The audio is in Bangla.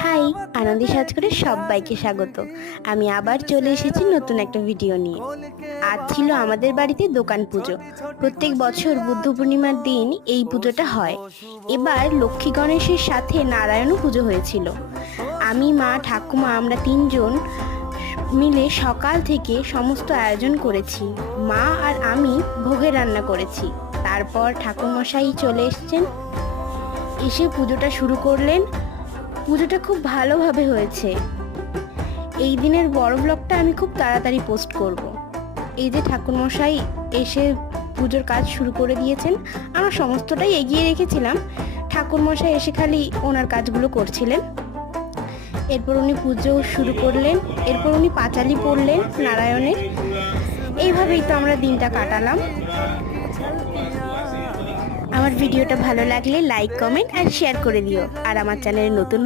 হাই, আনন্দী সাজ করে সবাইকে স্বাগত। আমি আবার চলে এসেছি নতুন একটা ভিডিও নিয়ে। আজ ছিল আমাদের বাড়িতে দোকান পুজো। প্রত্যেক বছর বুদ্ধ পূর্ণিমার দিন এই পুজোটা হয়। এবার লক্ষ্মী গণেশের সাথে নারায়ণও পুজো হয়েছিল। আমি, মা, ঠাকুমা আমরা তিনজন মিলে সকাল থেকে সমস্ত আয়োজন করেছি। মা আর আমি ভোগের রান্না করেছি। তারপর ঠাকুরমশাই চলে এসেছেন, এসে পুজোটা শুরু করলেন। পুজোটা খুব ভালোভাবে হয়েছে। এই দিনের বড় ব্লগটা আমি খুব তাড়াতাড়ি পোস্ট করব। এই যে ঠাকুরমশাই এসে পুজোর কাজ শুরু করে দিয়েছেন, আমরা সমস্তটাই এগিয়ে রেখেছিলাম। ঠাকুরমশাই এসে খালি ওনার কাজগুলো করছিলেন। এরপর উনি পুজো শুরু করলেন, এরপর উনি পাঁচালি পড়লেন নারায়ণের। এইভাবেই তো আমরা দিনটা কাটালাম। আমার ভিডিওটা ভালো লাগলে লাইক, কমেন্ট আর শেয়ার করে দিও। আর আমার চ্যানেলে নতুন